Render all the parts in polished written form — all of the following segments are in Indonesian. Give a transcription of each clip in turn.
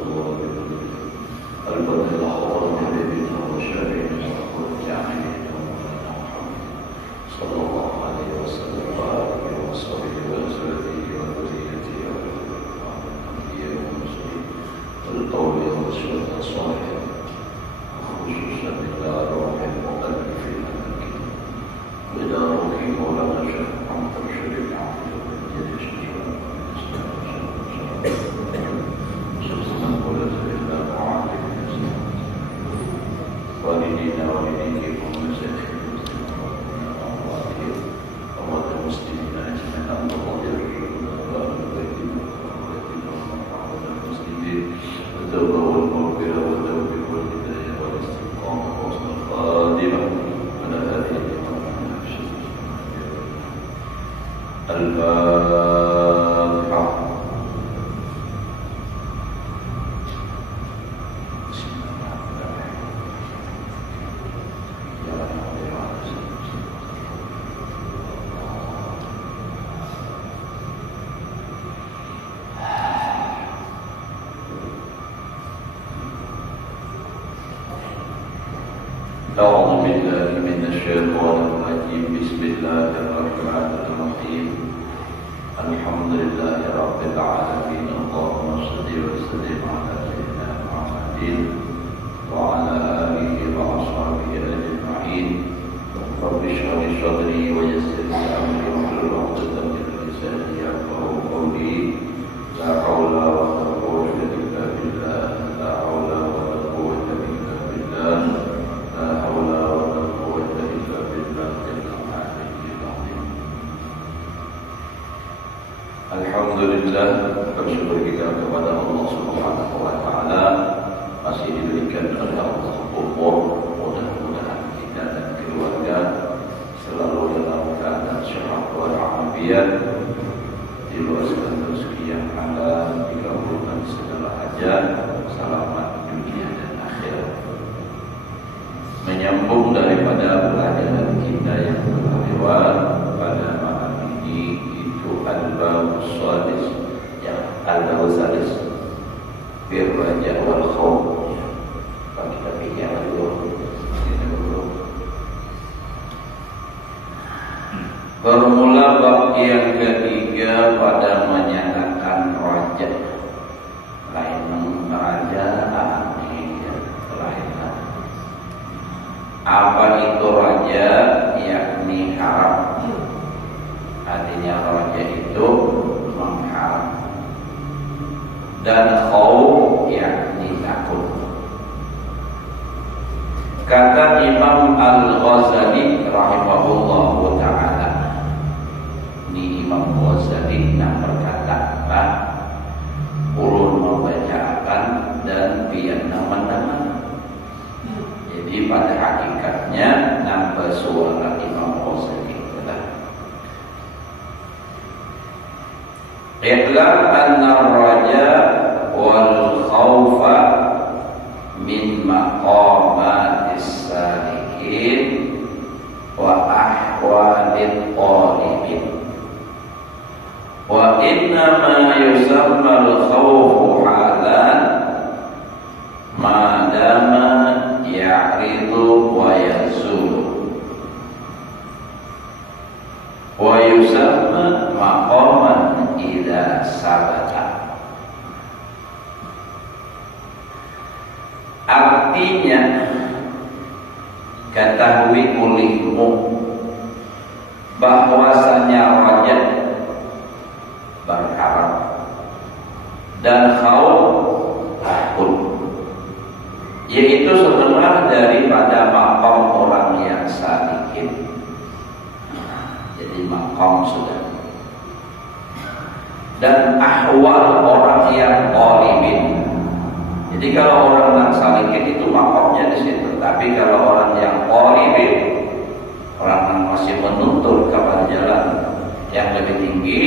الله الفضيلة خطر حبيبنا وشافعنا وقرة أعيننا ومولانا محمد صلى الله عليه وسلم وآله وصحبه وأزواجه وذريته والأنبياء والمرسلين والقول والسنة الصالحة وخصوصا إلى روح المؤلفين الحكيم إلى روح مولانا الشيخ محمد الشريف عبد والدينا والديكم ومساكين وأمواتهم وأموات المسلمين أجمعين اللهم يرحمنا وأمواتنا وأموات المسلمين والتوبة والمغفرة والتوفيق والهداية والاستقامة وحسن الخاتمة على هذه الأمة الفاتحة. أعوذ بالله من الشيطان الرجيم بسم الله الرحمن الرحيم الحمد لله رب العالمين اللهم صل وسلم على سيدنا محمد وعلى آله وأصحابه أجمعين رب اشرح لي صدري ويسر لي أمري واحلل عقدة من لساني يفقهوا قولي لا حول ولا قوة إلا بالله لا حول ولا قوة إلا بالله لا حول ولا قوة إلا بالله العلي العظيم. Alhamdulillah, bersyukur kita kepada Allah Subhanahu wa taala masih diberikan oleh Allah umur, mudah-mudahan kita dan keluarga selalu dalam keadaan sehat walafiat, diluaskan rezeki yang halal, dikabulkan segala hajat, selamat dunia dan akhirat. Menyambung daripada pelajaran kita yang telah lewat pada malam ini, itu al-bab sadis, yang al-bab sadis birraja wal khawf. Kita pikir dulu. Bermula bab yang ketiga pada menyatakan raja, lain raja lain. Apa itu raja? Yakni haram. Artinya raja itu mengharam. Dan khauf yakni takut. Kata Imam Al-Ghazali rahimahullahu ta'ala, ini Imam Ghazali yang berkata, ulun membacakan dan biar nama-nama. Jadi pada hakikatnya nambah suara Imam Ghazali adalah I'lam anna raja wal khawfa min maqamatis salikin wa ahwadit talibin wa innama yusamma al-khawfu halan madama ya'ridu wa yazulu wa yusamma maqaman idza sabata. Artinya, ketahui olehmu bahwasanya raja berharap dan khauf takut, yaitu sebenarnya daripada maqam orang yang salikin. Jadi maqam sudah. Dan ahwal orang yang qalibin. Jadi kalau orang yang salikin itu maqamnya di situ. Tapi kalau orang yang qalibin, orang yang masih menuntut kepada jalan yang lebih tinggi,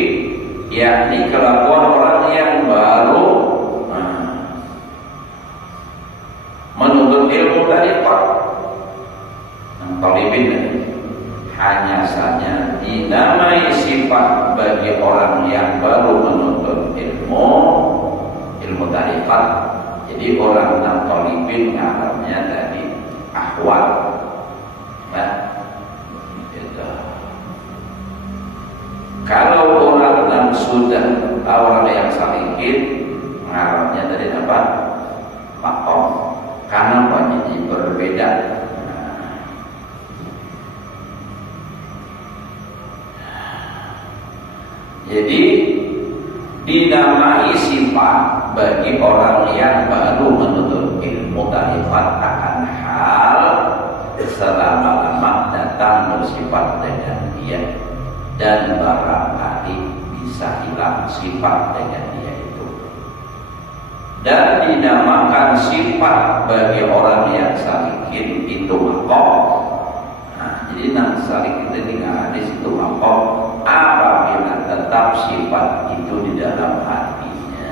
yakni kelakuan orang yang baru menuntut ilmu dari Pak. Talibin hanya saja dinamai sifat bagi orang yang baru menuntut ilmu ilmu tarifat. Jadi orang yang tolibin ngarapnya tadi ahwal, nah, gitu. Kalau orang yang sudah orang yang salikin ngarapnya tadi apa? Makom. Karena apa? Jadi berbeda. Jadi dinamai sifat bagi orang yang baru menuntut ilmu tarifat akan hal selama-lama datang bersifat dengan dia, dan barangkali bisa hilang sifat dengan dia itu. Dan dinamakan sifat bagi orang yang salikin itu makom. Nah, jadi nang salik itu tinggal di situ makom apabila tetap sifat itu di dalam hatinya,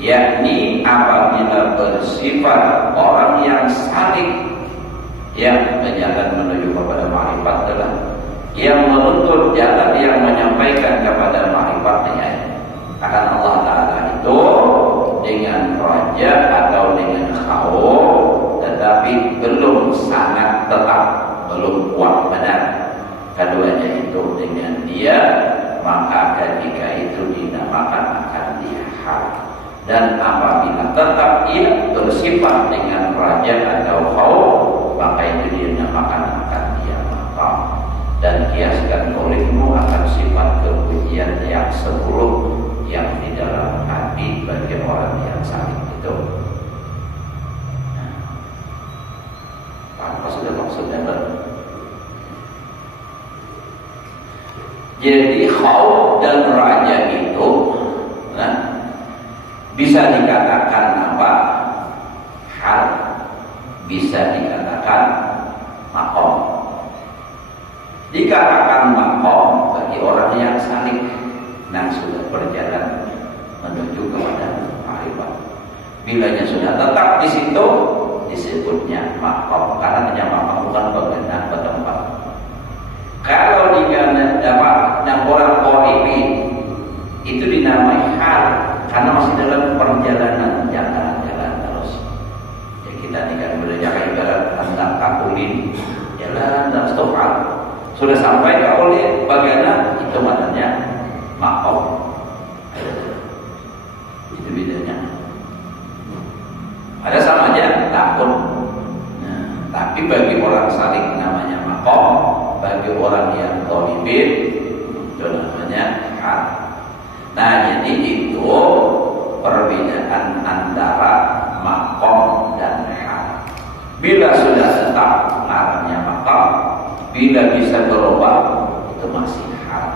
yakni apabila bersifat orang yang salik yang berjalan menuju kepada ma'rifat adalah yang menuntut jalan yang menyampaikan kepada ma'rifatnya akan Allah Ta'ala itu dengan raja atau dengan khauf, tetapi belum sangat tetap, belum kuat benar keduanya itu dengan dia, maka ketika itu dinamakan akan dia hal. Dan apabila tetap ia bersifat dengan raja atau khauf, maka itu dinamakan akan dia maqam. Dan kiaskan olehmu akan sifat kepujian yang 10 yang di dalam hati bagi orang yang saling itu. Apa sudah maksudnya? Jadi khauf dan raja itu bisa dikatakan apa? Hal, bisa dikatakan makom. Dikatakan makom bagi orang yang salik yang sudah berjalan menuju kepada ma'rifat. Bilanya sudah tetap di situ disebutnya makom, karena hanya makom bukan bangunan bertempat. Kalau dapat yang orang qoribi itu dinamai hal karena masih dalam perjalanan jalan terus. Ya kita tidak belajar ibarat tentang kapulin jalan dan stopal. Sudah sampai ke oleh bagaimana itu maknanya makom. Itu bedanya. Ada sama aja takut. Nah, tapi bagi orang salik namanya makom. Bagi orang yang tolibin itu namanya hal. Nah, jadi itu perbedaan antara makom dan hal. Bila sudah tetap namanya makom, bila bisa berubah itu masih hal.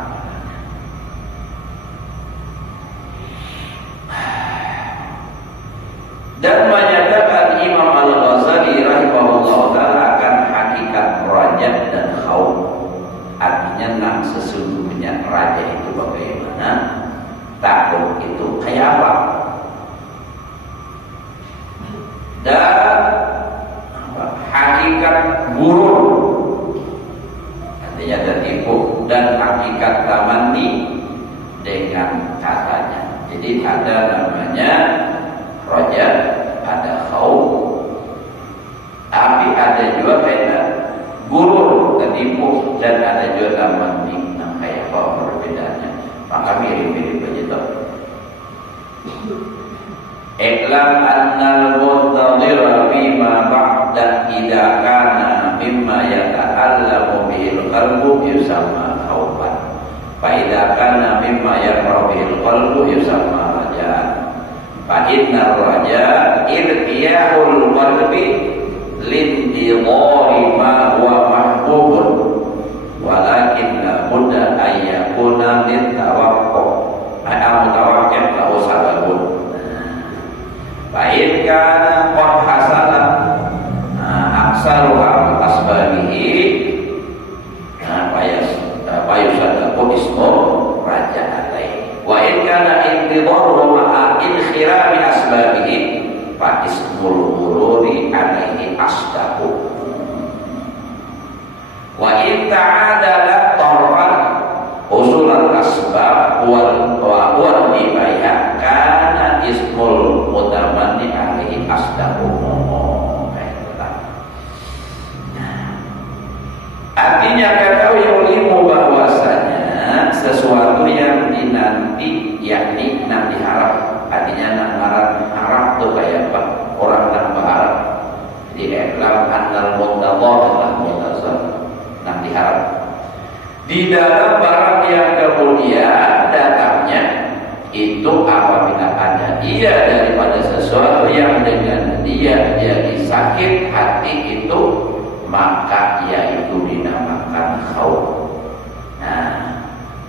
Dan menyatakan Imam Al-Ghazali rahimahullah ta'ala akan hakikat raja dan khauf. Artinya sesungguhnya raja itu bagaimana, takut itu kayak apa, dan hakikat gurur artinya tertipu, dan hakikat tamanni dengan katanya. Jadi ada namanya raja, ada khauf, tapi ada juga beda gurur, tertipu, dan ada juga tamanni. Nah, kayak apa perbedaannya? Maka mirip-mirip begitu. Iklam annal muntadhira bima ba'da idza kana mimma yata'allamu bihil qalbu yusamma khaufan, fa idza kana mimma yaqra bihil qalbu yusamma raja'an. Fa innar raja' irtiyahul qalbi lintidhari ma huwa mahbubun, walakin la budda ayyakuna litawaqqu mutawaqqi' lahu sababun. Fa in kana qad hasala aksaru asbabihi fayusadaqu ismu raja'atai. Wa in kana intidharu ma'a inkhirami asbabihi fa ismul mururi alaihi asdaqu. Wa in ta'adala tarfan usul al-asbab wal nibaya kana ismul yakni nang diharap, artinya nang harap tuh kayak apa? Orang nang berharap. Jadi i'lam annal muntadhar adalah muntazar, nang diharap. Di dalam barang yang kemudian datangnya itu apabila ada ia daripada sesuatu yang dengan dia jadi sakit hati itu, maka yaitu dinamakan khauf. Nah,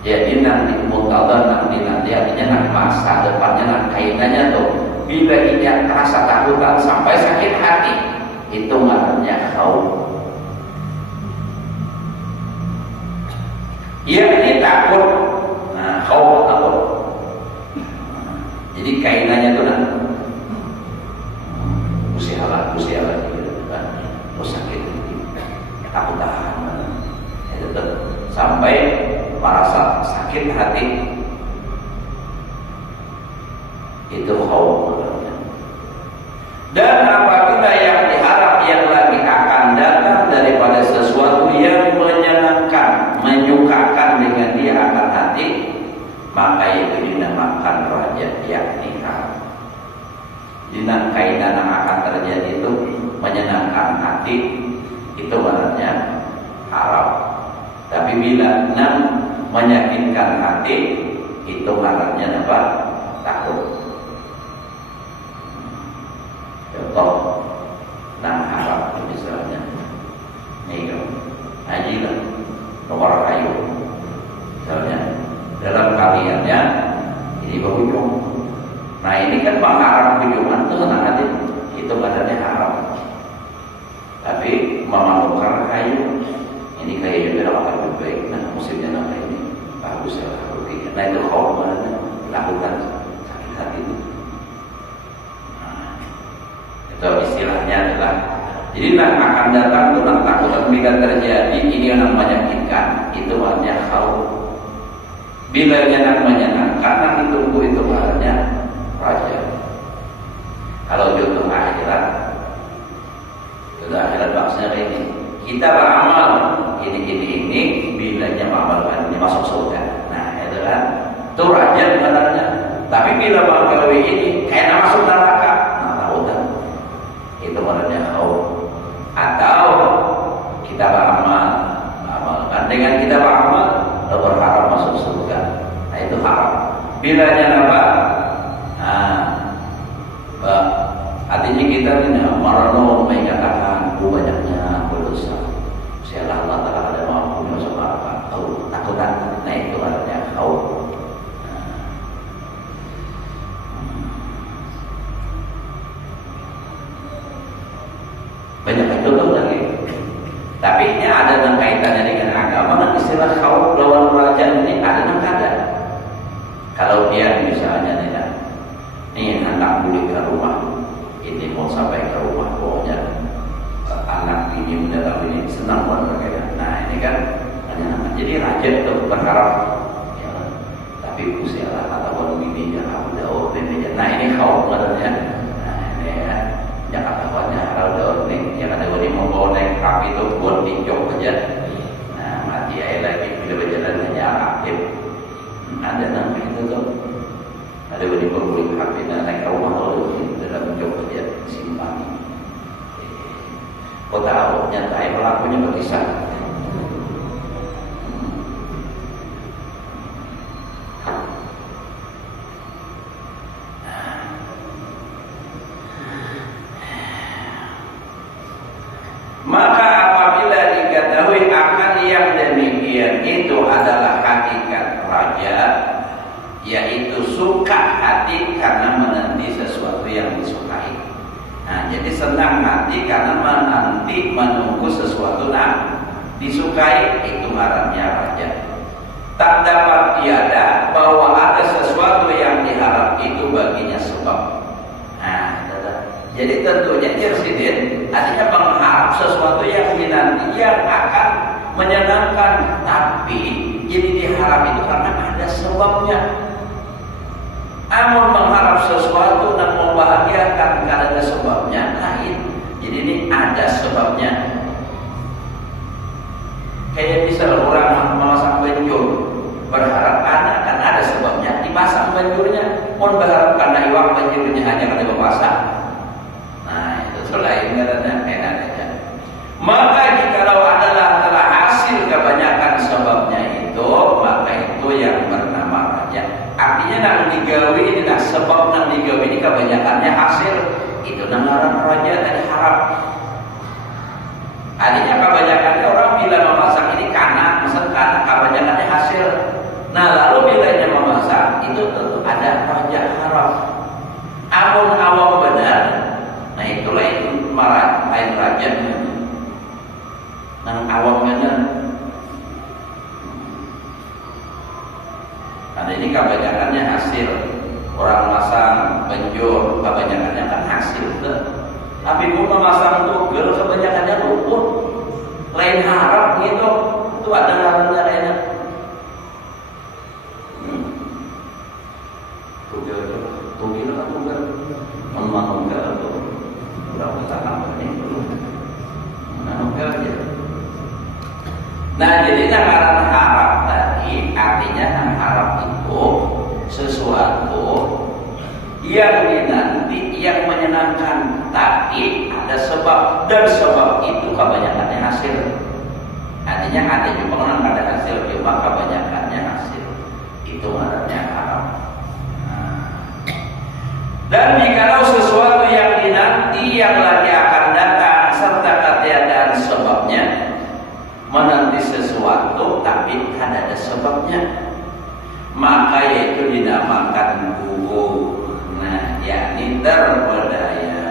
jadi nanti muntadhar nanti artinya nanti masa depannya nanti kaitannya tuh bila ia rasa takutan sampai sakit hati itu maknanya khauf. Ia takut, nah khauf takut. Jadi kaitannya tuh nanti usialah gitu kan, sakit takut tahan, itu sampai merasa sakit hati itu khauf. Dan apabila yang diharap yang lagi akan datang daripada sesuatu yang menyenangkan, menyukakan dengan dia akan hati, maka itu dinamakan raja, yakni harap. Dinam kaitan yang akan terjadi itu menyenangkan hati, itu maknanya harap. Tapi bila menyakitkan hati, itu maknanya apa? Takut. Contoh, harap misalnya, nih haji lah, nomor kayu, misalnya dalam kaliannya ini berkunjung. Nah ini kan mengharap kunjungan itu senang hati, itu badannya harap. Tapi memanukar kayu, ini kayunya tidak akan lebih baik. Nah musimnya nama ini bagus ya, nah itu khauf badannya, lakukan sakit hati itu. Itu istilahnya adalah, jadi akan datang itu takut ketika terjadi ini yang menyakitkan, itu maknanya khauf. Bila yang menyenangkan nanti tunggu itu maknanya raja. Kalau contoh akhirat, maksudnya kayak ini, kita beramal ini bilanya amal ini masuk surga. Nah itu kan, itu raja sebenarnya. Tapi bila bangkawi ini kayak masuk neraka, nah tahu tak? Itu maknanya khauf. Atau kita beramalkan dengan kita beramal berharap masuk surga, nah itu harap. Bilanya apa? Artinya kita ini merenung mengatakan banyaknya berdosa. Sialah Allah Taala ada mampu masuk neraka. Takutan, nah itu artinya khauf. Banyak contoh lagi. Tapi ini ada yang kaitannya dengan agama. Dan istilah khauf lawan raja ini ada yang kada. Kalau dia misalnya nih anak balik ke rumah, ini mau sampai ke rumah, pokoknya anak ini mendadak ini senang banget mereka. Nah ini kan jadi raja itu berharap, ya, tapi usialah atau ini jangan daur ini. Nah ini khauf maksudnya. Nah ini ya, jangan tahunya kalau daur ini, jangan daur ini mau naik kaki itu buat tinjau aja. Nah mati aja lagi bila berjalan hanya aktif. Ada namanya itu tuh. Ada yang pemilik hak dan naik rumah lalu dalam mencoba dia simpan. Kau tahu nyata pelakunya berkisah. Maka apabila diketahui akan yang demikian itu adalah hakikat raja, yaitu suka hati karena menanti sesuatu yang disukai. Nah, jadi senang hati karena menanti menunggu sesuatu yang disukai, itu ngarannya raja. Tak dapat tiada bahwa ada sesuatu yang diharap itu baginya sebab. Nah, jadi tentunya Jirsidin artinya mengharap sesuatu yang dinanti yang akan menyenangkan, tapi jadi diharap itu karena ada sebabnya. Amun mengharap sesuatu dan membahagiakan karena ada sebabnya lain. Jadi ini ada sebabnya. Kayak misal orang memasang benjol, berharap anak kan ada sebabnya dipasang benjol. Mun berharap karena iwak penjulunya hanya karena puasa. Nah, itu selain karena enak aja. Maka jikalau adalah telah hasil kebanyakan sebabnya itu, maka itu yang bernama raja. Artinya nang digawi ini nah sebab nang digawi ini kebanyakannya hasil. Itu nang raja tadi harap. Artinya kebanyakannya orang bila memasak ini karena kebanyakannya hasil. Nah lalu bila dia memasak itu tentu ada raja harap. Amun awam benar, nah itu lain raja. Nang awam benar. Nah ini kebanyakannya hasil. Orang masang penjur kebanyakannya kan hasil tuh. Tapi mau memasang tugel kebanyakannya luput. Lain harap gitu. Itu ada larangan lainnya. Tugel kan tugel. Memang tugel tuh. Udah usah namanya dulu. Tugel aja. Nah jadi nang harap tadi artinya nang harap itu sesuatu yang dinanti yang menyenangkan, tapi ada sebab dan sebab itu kebanyakannya hasil. Artinya ada juga orang ada hasil, cuma kebanyakannya hasil. Itu maknanya haram. Dan jikalau sesuatu yang dinanti yang lagi akan datang serta ketiadaan sebabnya, menanti sesuatu tapi kan ada sebabnya, maka yaitu dinamakan gugur. Nah, yakni terpedaya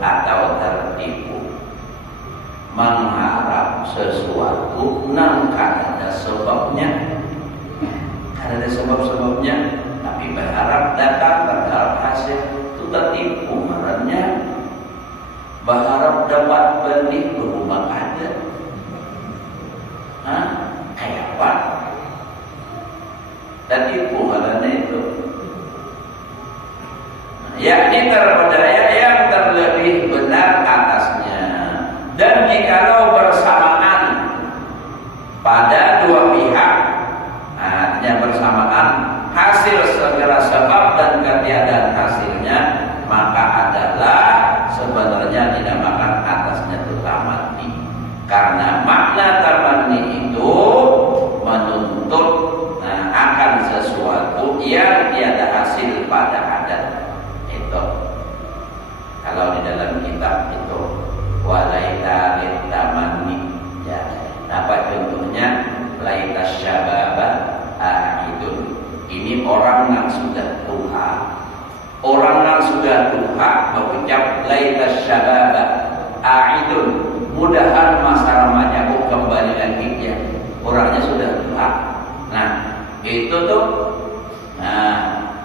atau tertipu, mengharap sesuatu nang kan ada sebabnya, kan ada sebab-sebabnya, tapi berharap datang berharap hasil itu tertipu. Marahnya berharap dapat beli berumah kada. Kayak apa? Tertipu marahnya itu. Yakni terpedaya yang terlebih benar atasnya. Dan jikalau bersamaan pada dua pihak, artinya bersamaan hasil segala sebab dan ketiadaan hasilnya, maka adalah sebenarnya dinamakan atasnya itu tamanni. Karena makna tamanni itu menuntut akan sesuatu yang tiada hasil pada adat. Kalau di dalam kitab itu walaita litamanni, ya apa contohnya? Laita syababa ahidun. Ini orang yang sudah tua. Orang yang sudah tua mengucap laita syababa ahidun, mudahan masa remajaku kembali lagi ya. Orangnya sudah tua. Nah itu tuh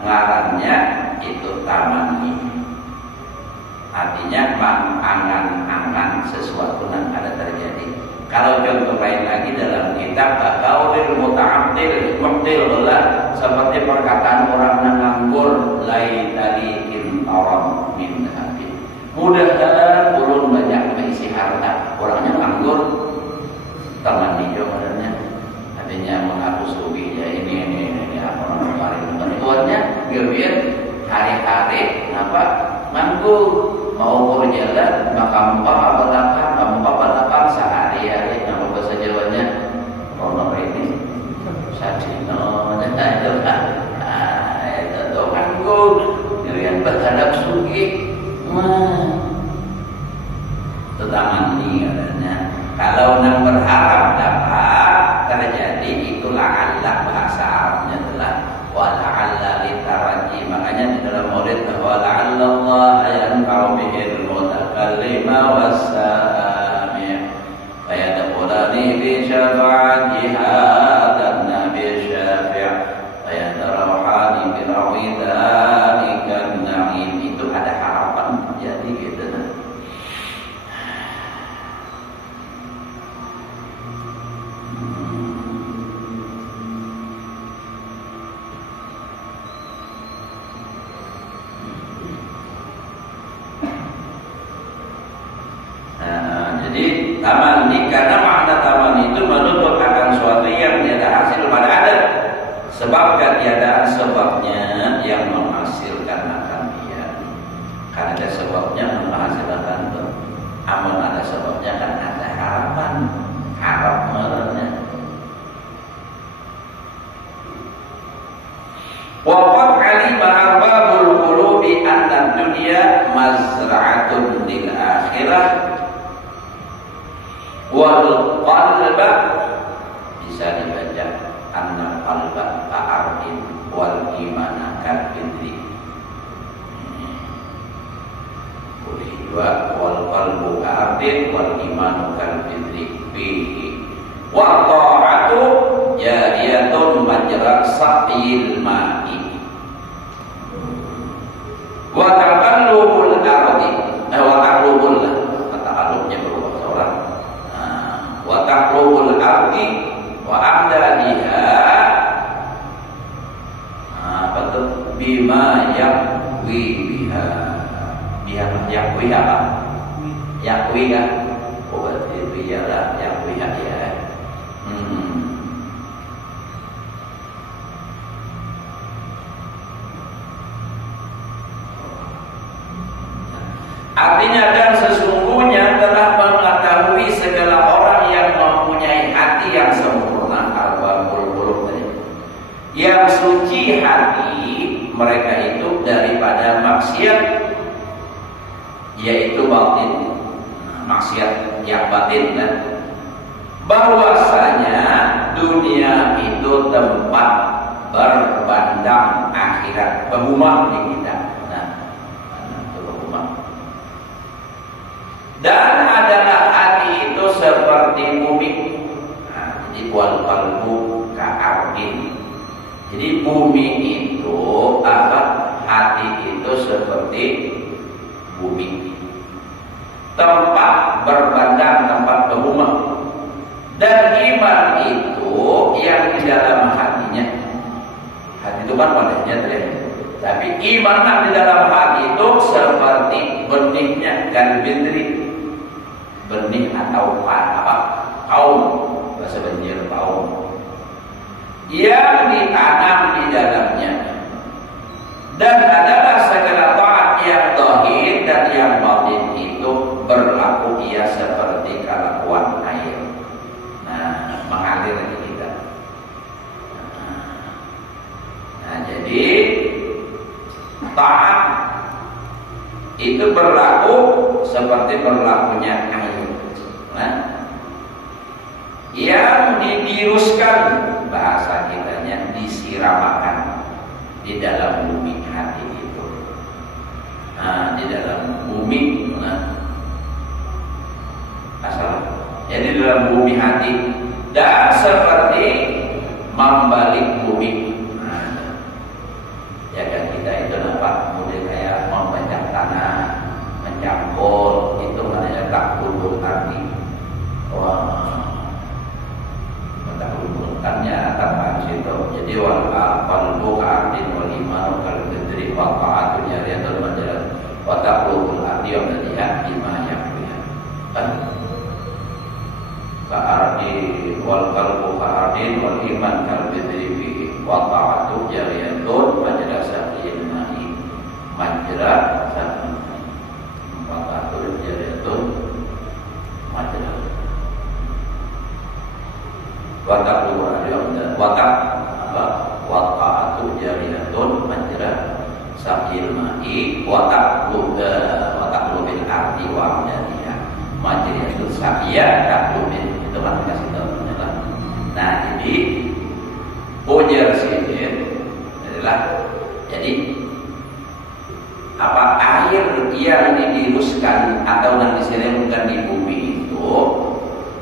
ngarannya itu tamanni. Artinya mengangan-angan sesuatu yang ada terjadi. Kalau contoh lain lagi dalam kitab qaulul muta'attil muqtil seperti perkataan orang yang nganggur laitali intaram min hadid. Mudah-mudahan ulun banyak mengisi harta. Orangnya nganggur teman hijau adanya. Artinya menghapus rugi ya ini apa namanya tuannya gebir hari-hari apa nganggur. Mau berjalan maka belakang sehari-hari. Nama bahasa Jawanya orang ini sadino dan itu itu doangku yang berhadap sugi tamanni katanya. Kalau nang berharap dapat terjadi itulah Allah, bahasa Arabnya adalah wala'alla litaraji. Makanya di dalam maulid bahwa la'allallah yanfa'u bihil mutakallima wassami' fayadkhulani bi syafa'ati hadan nabi syafi' fayadarauhani bi rawidanikan na'im. Itu ada harapan jadi gitu. Tamanni karena makna tamanni itu menuntut akan suatu yang tiada hasil pada adat, sebab ketiadaan sebabnya yang Karena ada sebabnya menghasilkan itu. Amun ada sebabnya kan ada harapan, harap merenya. Waqad alima arbabul qulubi anna dunya mazra'atun lil akhirah wal qalba, bisa dibaca anna qalba ka'ardin wal imana kal-bidri. Boleh juga wal qalbu ka'ardin wal imanu kal-bidri fihi wa ta'atu jariyatun majra sa'il ma'i wa taqallubul ardi wa taqallubnya berubah seorang wa taqallubul ardi wa amdadiha betul bima yakwi biha yakwi apa? Yakwi kan? Oh berarti biarlah yakwi ya. Artinya dan sesungguhnya telah mengetahui segala orang yang mempunyai hati yang sempurna, arba'ul qulub, yang suci hati mereka itu daripada maksiat, yaitu batin, maksiat yang batin, kan? Bahwasanya dunia itu tempat berbandang akhirat, pengumam di kita. Dan adalah hati itu seperti bumi. Jadi wal qalbu ka'ardin. Jadi bumi itu apa? Hati itu seperti bumi. Tempat berbandang, tempat pengumam. Dan iman itu yang di dalam hatinya. Hati itu kan wadahnya terlihat. Tapi iman yang di dalam hati itu seperti benihnya kal-bidri. Benih atau apa? Kaum, bahasa Banjar kaum yang ditanam di dalamnya. Dan adalah segala taat yang zahir dan yang batin itu berlaku ia seperti kelakuan air. Nah, mengalir di kita. Nah, jadi taat itu berlaku seperti berlakunya air. Nah, yang didiruskan, bahasa kitanya disiramakan di dalam bumi hati itu. Nah, di dalam bumi, asal jadi di dalam bumi hati dan seperti membalik bumi. Jaga kita itu nampak mulai kayak membajak tanah, mencangkul, itu namanya taklubul ardi. Wah, taklubulkannya tanpa situ. Jadi wal qalbu ka'ardin wal imanu kal-bidri wa ta'atu jariyatun majalah wa taklubul ardi wa melihat bima yakwiha. Kan? Ka'ardin wal qalbu ka'ardin wal iman kal-bidri fihi wa ta'atu jariyatun majalah sa'il ma'i majalah sa'il wa ta'atu jariyatun majalah watak wata'atu jariyatun majra sa'il ma'i watak lubil ardi wa amdaniha majriyatun sa'iyah taklubin. Itu kan kasih tahu. Nah, jadi ujar sini adalah jadi apa air yang didiruskan atau yang diseremkan di bumi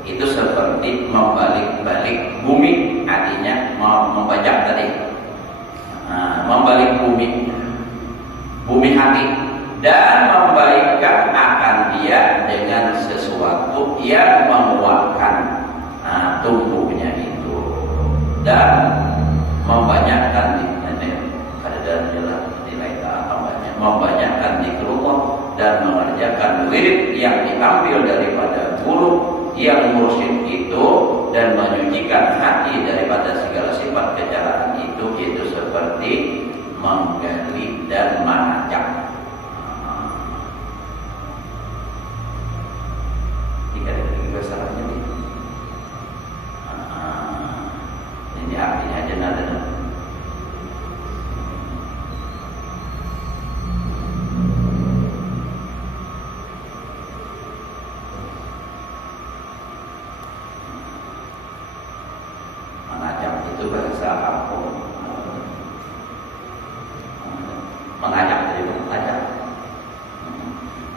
itu seperti membalik-balik bumi, artinya membajak tadi, membalik bumi hati dan membaikkan akan dia dengan sesuatu yang menguatkan tumbuhnya itu dan membanyakkan membanyakkan zikrullah dan mengerjakan wirid yang diambil daripada guru yang mursyid itu dan menyucikan hati daripada segala sifat kejalaan itu seperti menggali dan menajam.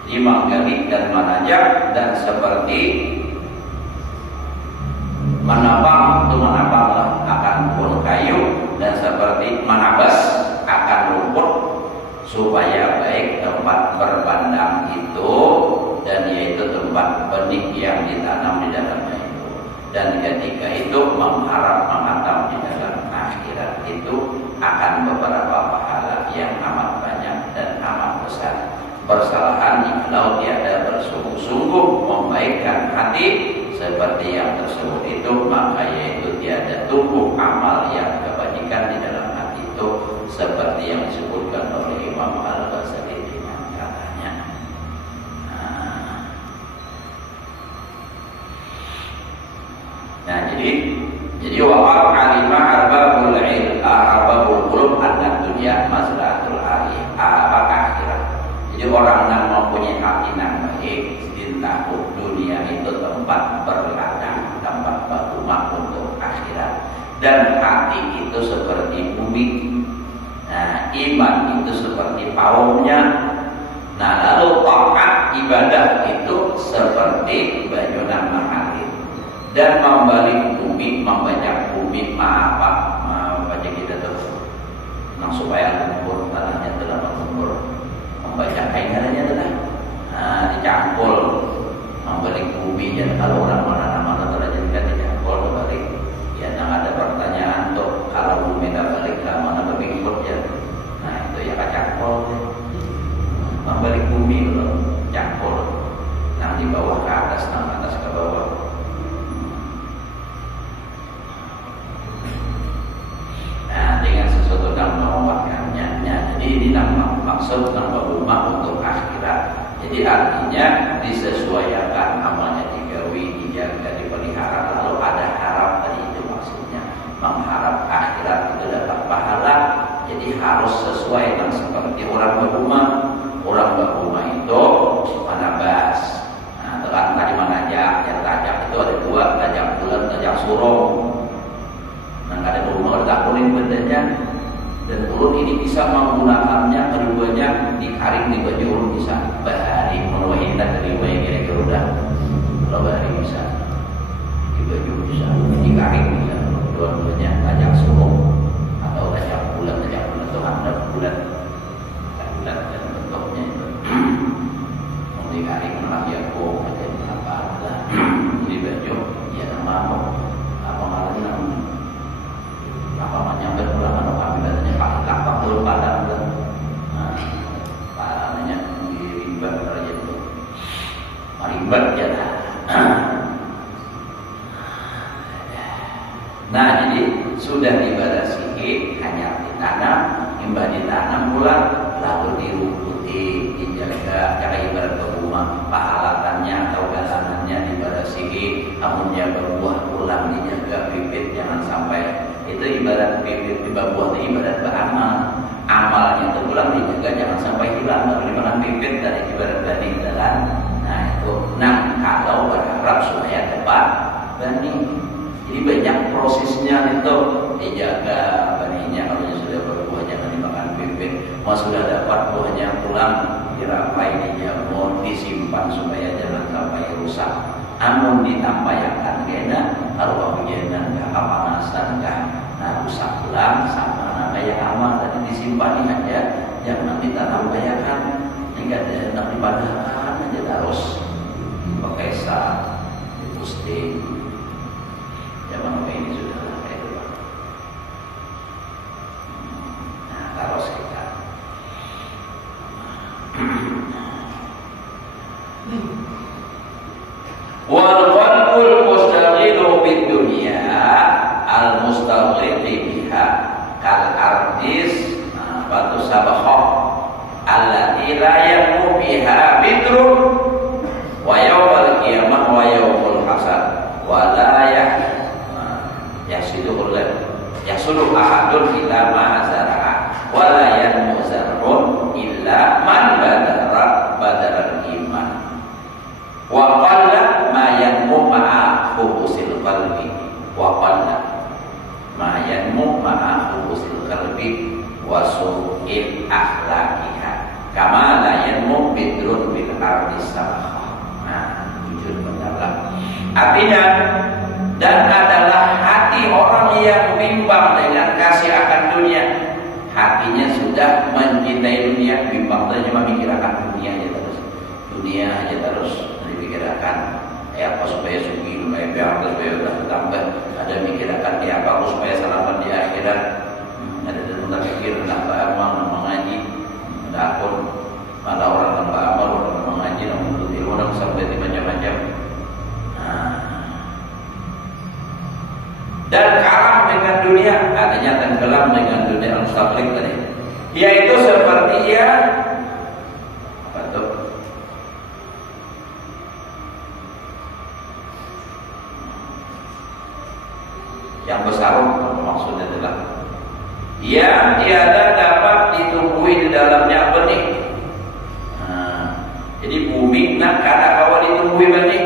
Jadi menggali dan menajak, dan seperti menabang, itu menabang akan pohon kayu, dan seperti menabas akan rumput, supaya baik tempat berpandang itu, dan yaitu tempat benih yang ditanam di dalamnya itu. Dan ketika itu mengharap mengatam di dalam akhirat itu akan beberapa pahala yang amat banyak dan amat besar. Persalahan jikalau tiada bersungguh-sungguh membaikkan hati seperti yang tersebut itu, maka yaitu tiada tumbuh amal yang kebajikan di dalam hati itu, seperti yang disebutkan oleh Imam Al-Ghazali dengan katanya. Nah, jadi waqaf alimah arbabul qulub anna dunya mazratul akhirat. Jadi orang yang mempunyai hati yang baik, tahu dunia itu tempat berladang, tempat berumah untuk akhirat. Dan hati itu seperti bumi. Nah, iman itu seperti paumnya. Nah, lalu taat ibadah itu seperti banyunan mengalir. Dan membalik bumi, membajak bumi, baca kita tuh, nah, supaya lumpur tanahnya telah lumpur, membajak kainannya telah, nah, dicangkul, membalik bumi. Dan kalau orang mana telah jadikan dicangkul kembali, ya, nah ada pertanyaan tuh, kalau bumi tak balik, mana lebih ikut ya? Nah, itu ya kacangkul, membalik bumi loh, cangkul, nah di bawah ke atas, nah atas ke bawah. Nah, dengan sesuatu yang menguatkannya. Jadi ini maksud nama rumah untuk akhirat. Jadi artinya disesuaikan amalnya, digawi, dijaga, dipelihara, lalu ada harap. Tadi itu maksudnya mengharap akhirat itu dapat pahala. Jadi harus sesuai dengan seperti orang berumah. Orang berumah itu menabas. Nah, tekan tadi menajak, yang tajak itu ada dua, tajak bulan, tajak surung. Nah, ada rumah bertakurin bedanya, dan ulun ini bisa menggunakannya keduanya dikaring di baju ulun bisa bahari menuhi kita terima yang kira-kira udah. Kalau bahari bisa di baju bisa, dikaring bisa, dua-duanya tajak surung atau tajak bulan itu ada bulan dan bentuknya itu mau dikaring malah ya kok macam apa lah di baju ya nama apa malahnya apa menyambar pulangan kami katanya pakai kapak dulu padang kan, nah padannya dirimbat aja itu, marimbat ya. Nah, jadi sudah dibarasihi, hanya ditanam, imbah ditanam pula, lalu dirumputi, dijaga, cara ibarat rumah, pahalatannya atau galanannya dibarasihi, amunnya berbuah pulang dijaga, bibit jangan sampai. Itu ibarat bibit buah itu ibarat beramal. Amalnya itu pulang dijaga jangan sampai hilang. Kalau dimakan bibit dari ibarat benih dalam. Nah itu. Nah kalau berharap supaya tepat benih. Jadi banyak prosesnya itu dijaga benihnya. Kalau sudah berbuah jangan dimakan bibit. Mau sudah dapat buahnya pulang dirapai, dijamur, disimpan supaya jangan sampai rusak. Amun ditampayakan kena kalau hujanan enggak kepanasan enggak, nah rusak pulang sama nama yang aman tadi disimpan aja, jangan ditampayakan hingga ada nak dipadakan aja terus pakai sah posting zaman ini sudah kayak itu. Nah terus kita wal qalbul mustaghilu bid dunya al mustaghiqi biha kal ardis batu sabakh allati la yamu biha bidrun wa yawmal qiyamah wa yawmul hasad wa la yasudu ahadun ila ma zara'a wa la yanmu zar'un illa man badara iman wa qalla ma yanmu ma'a hubusil qalbi wa qalla ma yanmu ma'a hubusil qalbi wa su'il akhlaqiha kama la yanmu bidrun wajur bil ardi sakhah. Nah, jujur mendalam. Artinya, dan adalah hati orang yang bimbang dengan kasih akan dunia. Hatinya sudah mencintai dunia, bimbang saja memikirkan dunia aja terus. Dunia aja terus dipikirkan. Apa supaya sugi, supaya biar supaya udah bertambah. Ada mikirkan apa supaya selamat di akhirat. Ada tentang pikir nambah amal, nambah ngaji, ada akun. Malah orang nambah amal, orang nambah ngaji, nambah ilmu, nambah sampai di macam-macam. Dan karam dengan dunia, artinya tenggelam dengan dunia al-mustaqlik tadi, yaitu seperti apa tuh? Yang bersarung, maksudnya adalah yang tiada dapat ditumbuhi di dalamnya benih. Jadi bumi nak kada kawan ditumbuhi benih.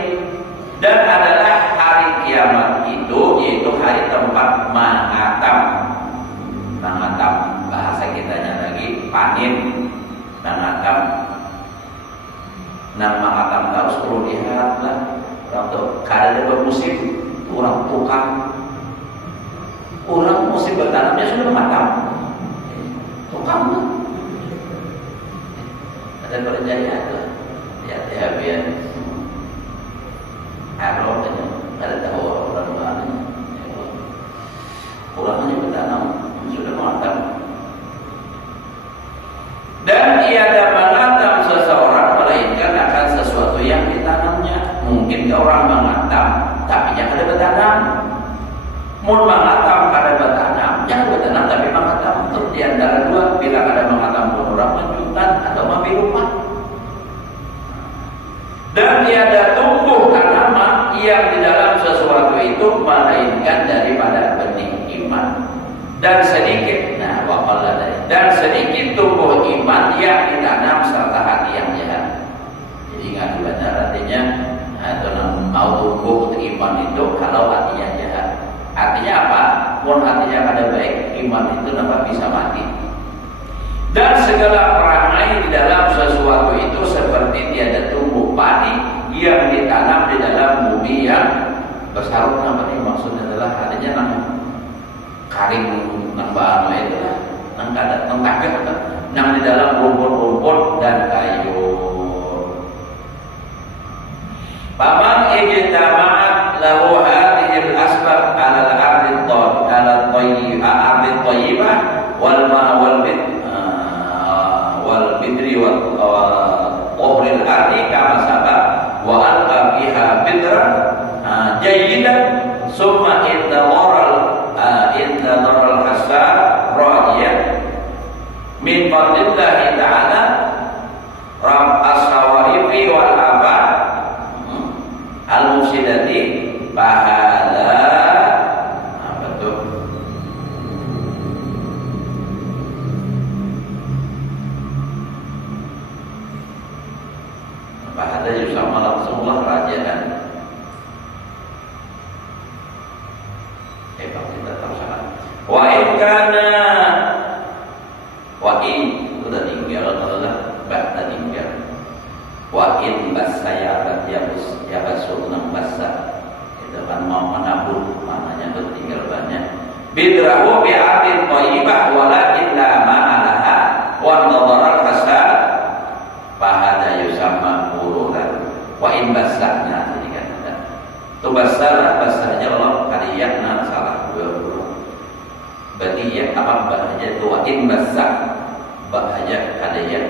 Dan adalah hari kiamat itu, yaitu hari tempat mengatam bahasa kitanya lagi panen, mengatam. Nah mengatam harus perlu lihat lah. Orang tuh kada ada musim, orang tukang. Orang musim bertanamnya sudah mengatam, tukang tuh. Ada perjanjian ada, ya biar. Ada tahu orang mana orang hanya bertanam sudah matang. Dan tiada mengatam seseorang melainkan akan sesuatu yang ditanamnya. Mungkin orang mengatam tapi jangan ada bertanam. Mau mengatam kada bertanam, jangan bertanam tapi mengatam. Terus di antara dua, bila ada mengatam pun orang menjutan atau membeli rumah. Dan tiada tumbuh tanaman yang di dalam sesuatu itu melainkan daripada benih iman. Dan sedikit, dan sedikit tumbuh iman yang ditanam serta hati yang jahat. Jadi ingat benar artinya, mau tumbuh iman itu kalau hatinya jahat. Artinya apa? Pun hatinya kada baik, iman itu nampak bisa mati. Dan segala perangai di dalam sesuatu itu seperti tiada tumbuh padi yang ditanam di dalam bumi yang bersarung. Namanya maksudnya adalah adanya nang karing nang bahan itu lah, nang kada nang takut nang di dalam rumput-rumput dan kayu. Paman ijtama'at lahu hadhil asbab 'ala al-ardi thayyibah wal ma wal bidri wa qahril ardi kama sabab wa alqa fiha bidran jayyidan summa indaral hasar radiyan min fadlillahi ta'ala ram as-sawaifi wal abad al-mufsidati pahala. Betul. Pahala sama langsunglah kerajaan. Hebat kita tersalah. Wa in kana wa in udah tinggal Allah ba'da tinggal. Wa in basaya ya basunang basa. Itu kan mau menabur, maknanya bertinggal banyak. Bidrahu bi'atin thayyibah walakin la ma'alaha wa nadharal hasad fahada yusamma mururan. Wa in basahnya jadi kan ada. Tu basahnya Allah kariyana salah 20. Berarti ya apa bahaya itu wa in basah bahaya kadaya.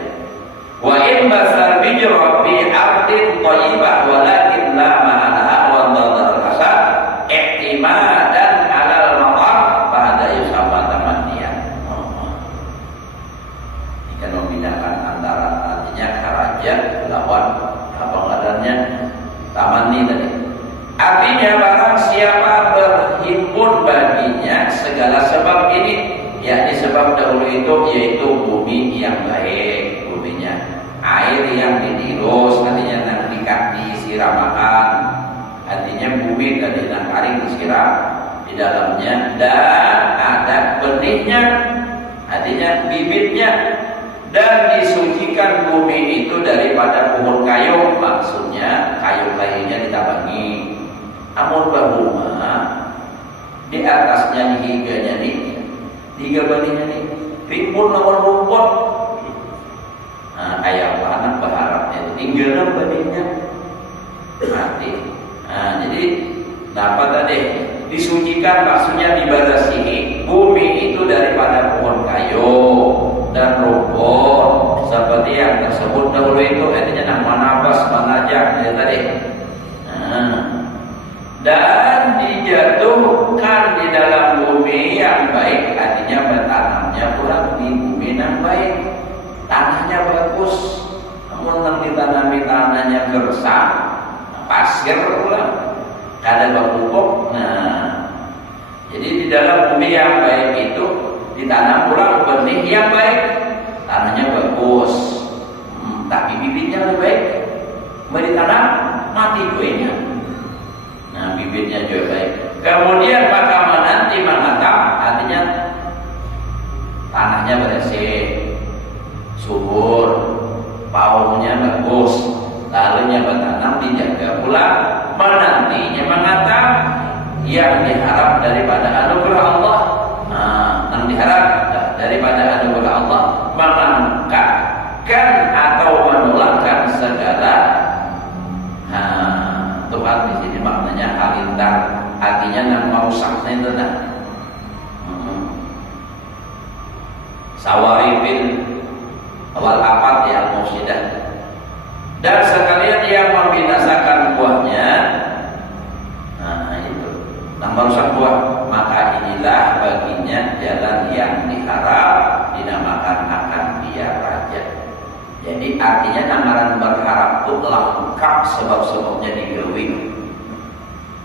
Wa in basar bi rabbi ardin thayyibah walakin la ma'alaha wa nadharal hasad i'timadan 'alal maqam fahada yusamma tamanniyan. Ini membedakan antara artinya kerajaan lawan apa ngarannya tamanni tadi. Artinya barang siapa berhimpun baginya segala sebab ini, yakni sebab dahulu itu yaitu bumi yang baik, buminya air yang didirus, artinya nanti disiramakan, artinya bumi tadi nang karing disiram di dalamnya, dan ada benihnya, artinya bibitnya, Dan disucikan bumi itu daripada pohon kayu, maksudnya kayu-kayunya ditabangi. Amun bahuma di atasnya dihiganya nih, tiga baninya nih, rimbun lawan rumput. Nah, kayak apa anak berharapnya itu tinggal baninya mati. Nah, jadi apa tadi? Disucikan maksudnya dibarasihi bumi itu daripada pohon kayu dan rumput seperti yang tersebut dahulu itu, artinya manabas, manajak ya tadi. Nah, dan dijatuhkan di dalam bumi yang baik, artinya bertanamnya pulang di bumi yang baik, tanahnya bagus. Namun nanti ditanami tanahnya gersang, pasir pulang, kada berpupuk. Nah, jadi di dalam bumi yang baik itu ditanam pulang benih yang baik, tanahnya bagus, tapi bibitnya lebih baik. Mau ditanam mati buahnya. Nah, bibitnya juga baik. Kemudian maka nanti mengatap, artinya tanahnya bersih, subur, paungnya bagus, lalu yang bertanam dijaga pula, menantinya mengatap yang diharap daripada anugerah Allah. Yang diharap daripada anugerah Allah mengangkatkan atau menolakkan segala. Tuhan di sini maknanya halitar, artinya nang mau sakne tenang. Sawarifin awal apat yang musidah, dan sekalian yang membinasakan buahnya. Nah itu, nang merusak buah, maka inilah baginya jalan yang diharap, dinamakan akan dia raja. Jadi artinya namaran berharap itu lengkap sebab-sebabnya digawi.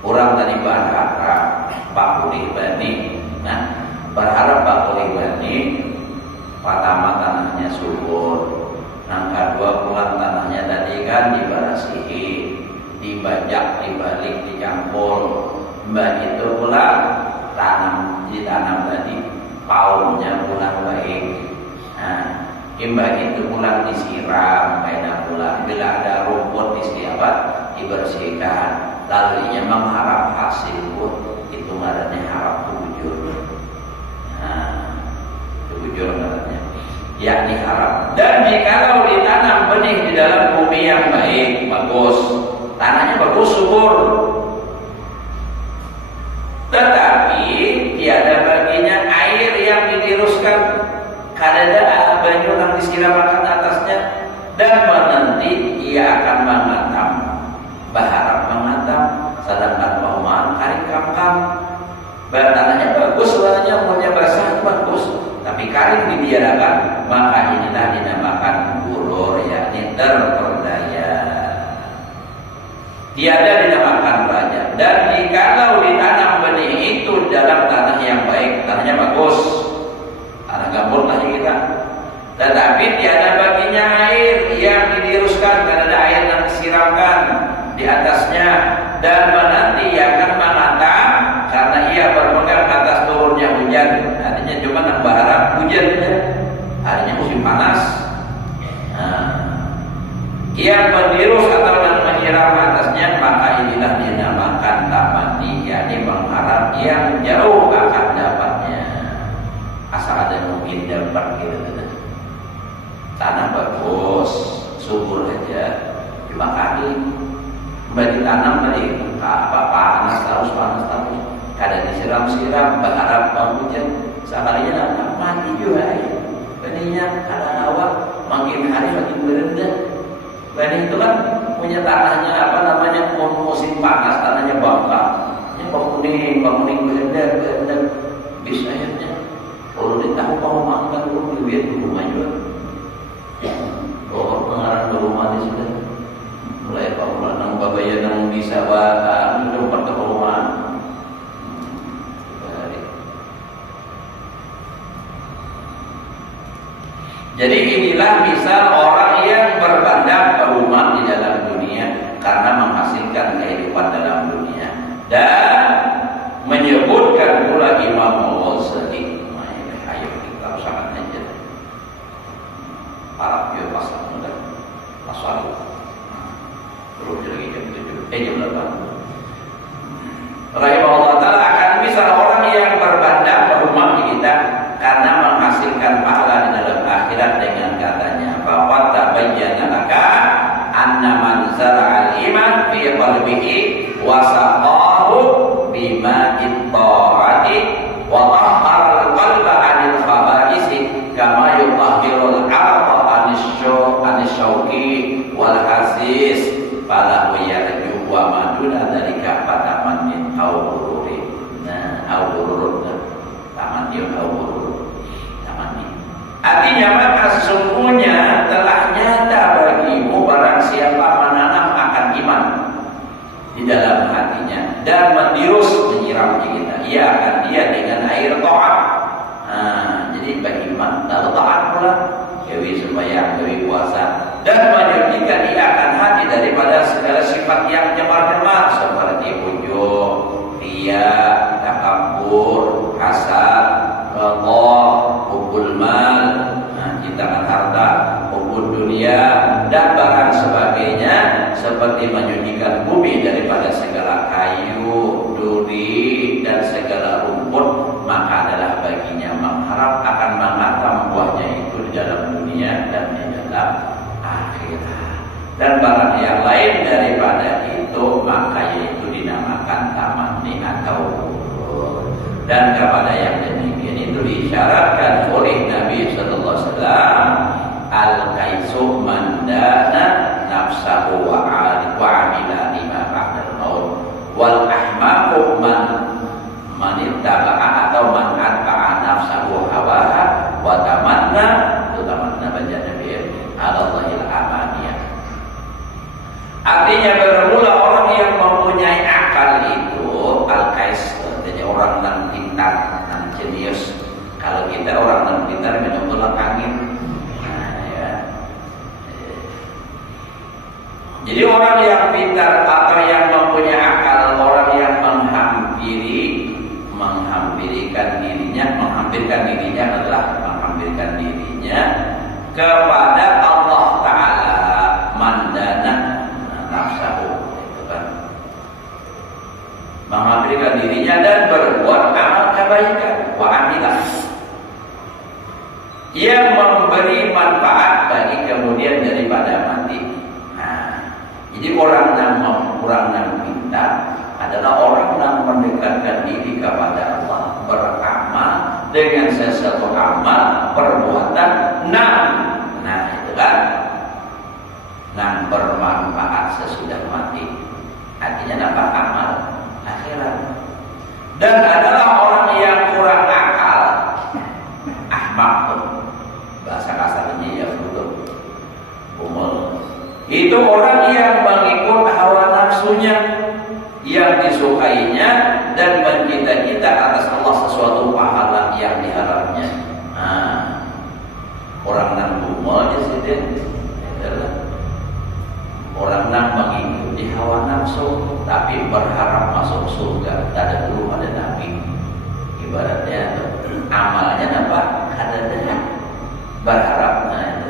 Orang tadi berharap bakuli bani, nah berharap bakuli bani, pertama tanahnya subur, yang kedua pulang tanahnya tadi kan dibarasihi, dibajak, dibalik, dicampur, mbak itu pula ditanam tadi, paungnya pulang baik. Nah, imbah itu pulang disiram, kayak pulang bila ada rumput dibersihkan, lalu ia mengharap hasil buah, itu ngarannya harap tujur. Nah, tujur ngarannya, yakni harap. Dan jikalau ditanam benih di dalam bumi yang baik, bagus, tanahnya bagus, subur, tetapi tiada baginya air yang ditiruskan, kadada banyu yang disiramakan atasnya, dan menanti ia akan mengatam, berharap mengatam, sedangkan pauman karing kamkam. Tanahnya bagus, warnanya umurnya basah bagus, tapi karing dibiarkan, maka inilah dinamakan gurur, yakni terperdaya. Tiada dinamakan raja. Dan jikalau ditanam benih itu dalam tanah yang baik, tanahnya bagus, tanah gambut lah kita, tetapi tiada baginya air yang didiruskan, karena ada air yang disiramkan di atasnya, dan menanti ia akan mengatam karena ia berpegang atas turunnya hujan. Artinya cuma nak berharap hujannya, harinya musim panas. Ia mendirus atau menyiram atasnya, maka inilah dinamakan tamani, yakni mengharap yang jauh akan dapatnya. Asal ada mungkin dapat gitu. Tanah bagus, subur aja, cuma kali mbak ditanam tadi, apa panas terus, kadang disiram-siram, berharap hujan, sekalinya mati juga ya. Benihnya ada awak, makin hari makin merendah. Benih itu kan punya tanahnya apa namanya, musim panas tanahnya bangka, bangunin beredar, biasanya kalau ditahu mau makan dulu lihat di rumah juga. Kalau pengarang rumah di sini mulai bangunan nang babaya nang bisa bahkan sudah empat rumah. Jadi inilah misal orang yang berbandang berumat di dalam dunia karena menghasilkan kehidupan dalam dunia, dan menyebutkan pula Imam Al-Ghazali. Ayo kita usahakan aja. Belum lagi jam 7, jam 8. Rahimahullah ta'ala akan bisa orang yang berbandang berumah kita karena menghasilkan pahala di dalam akhirat dengan katanya bahwa tabayyana laka anna man zara'al iman fi qalbihi wa saqahu bima itta'ati wa tahhara al-qalba 'anil khaba'isi kama yutahhirul 'arqa 'anis syauqi wal hasis fala yarju wa maduna dzalika fatamannin aw ghururi. Nah, aw ghurur tamanni aw ghurur. Tamanni artinya maka sesungguhnya telah nyata bagimu barang siapa menanam akan iman di dalam hatinya dan menyiram kita, ia akan dia dengan air taat. Jadi beriman lalu taat pula, gawe sembahyang, gawe puasa, dan menjadikan ia akan hati daripada segala sifat yang cemar-cemar seperti ujub, riya, takabur, hasad, ghadab, hubbul mal, cintakan harta, hubbud dunia, dan barang sebagainya, seperti menyucikan bumi daripada segala kayu, duri, dan segala rumput, maka adalah baginya mengharap akan mengatam buahnya itu di dalam dunia dan di dalam akhirat. Dan barang yang lain daripada itu maka yaitu dinamakan tamanni atau ghurur. Dan kepada yang demikian itu disyaratkan oleh Nabi sallallahu alaihi wasallam, al-kaisu man dana nafsahu wa amila lima ba'dal maut wal ahmaqu man ittaba'a atau man atba'a nafsahu hawaha wa tamanna baca Nabi Allahil amaniyah. Artinya bermula orang yang mempunyai akal itu al-kais, jadi orang yang pintar, yang jenius. Kalau kita orang yang pintar minum tolak angin. Jadi orang yang pintar atau yang mempunyai akal, orang yang menghampirkan dirinya adalah menghampirkan dirinya kepada Allah Ta'ala, mandana nafsahu, itu kan, menghampirkan dirinya dan berbuat amal kebaikan, wa amilah, yang memberi manfaat bagi kemudian daripada mati. Jadi orang yang pintar adalah orang yang mendekatkan diri kepada Allah, beramal dengan sesuatu amal perbuatan itu kan, bermanfaat sesudah mati. Artinya nambah amal akhirat. Dan adalah orang yang kurang akal, ahmak, bahasa kasarnya ya betul, umul. Itu orang yang mengikut hawa nafsunya, yang disukainya dan mencita-cita atas Allah sesuatu pahala yang diharapnya. Orang yang bumolnya sih adalah orang yang mengikuti hawa nafsu tapi berharap masuk surga. Ada belum ada nabi. Ibaratnya amalnya nampak ada dengan berharapnya.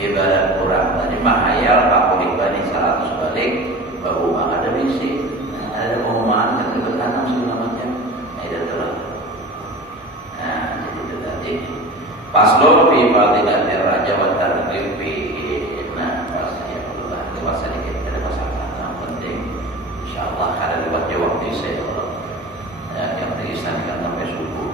Ibarat orang tadi mahayal Pak Kulik Bani 100 balik bahwa ada misi, ada omongan yang bertanam segala macam. Itu telah. Jadi itu tadi. Paslon fi fadilatir raja wa targhib fi bahasanya Allah. Itu bahasa dikit ada masalah yang penting. Insyaallah ada lewat waktu saya yang diistankan sampai subuh.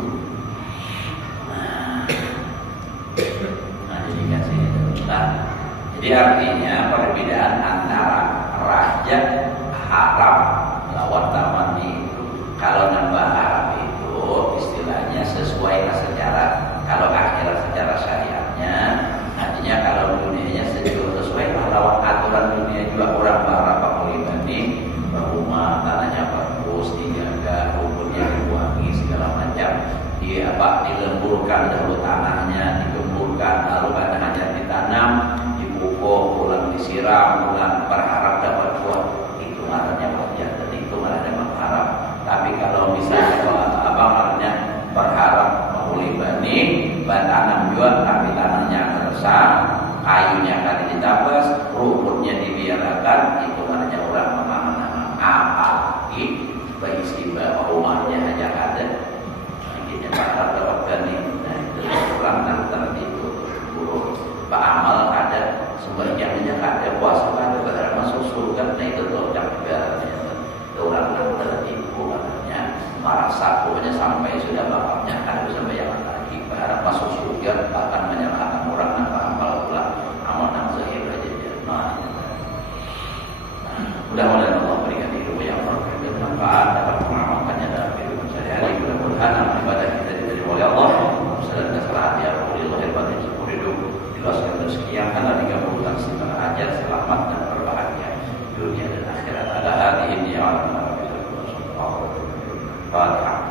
Jadi artinya perbedaan antara raja harap lawan tamanni. Kalau nambah harap itu istilahnya sesuai secara, kalau akhirat secara syariatnya, artinya kalau dunianya sesuai lawan aturan dunia juga. Orang berharap polybanding rumah tanahnya bagus, dijaga, rumputnya dibuangi segala macam, dilemburkan dahulu tanahnya, digemburkan lalu tanahnya ditanam, dipupuk, pulang disiram, pulang berharap dapat buah. Itu maknanya wajar dan itu maknanya mengharap. Tapi kalau misalnya maknanya berharap memulai benih, tanam juga tapi tanahnya keresap, kayunya akan ditabas, rumputnya dibiarkan, itu maknanya namanya orang memahami apa beristimewa rumahnya hanya ada akhirnya para dapatkan ini. Nah itu orang nanti itu buruk Pak amal ada sebagiannya ada puasa ada berharap masuk surga. Nah itu tuh orang nanti itu katanya merasa pokoknya sampai sudah bapaknya kan bisa bayar lagi berharap masuk surga.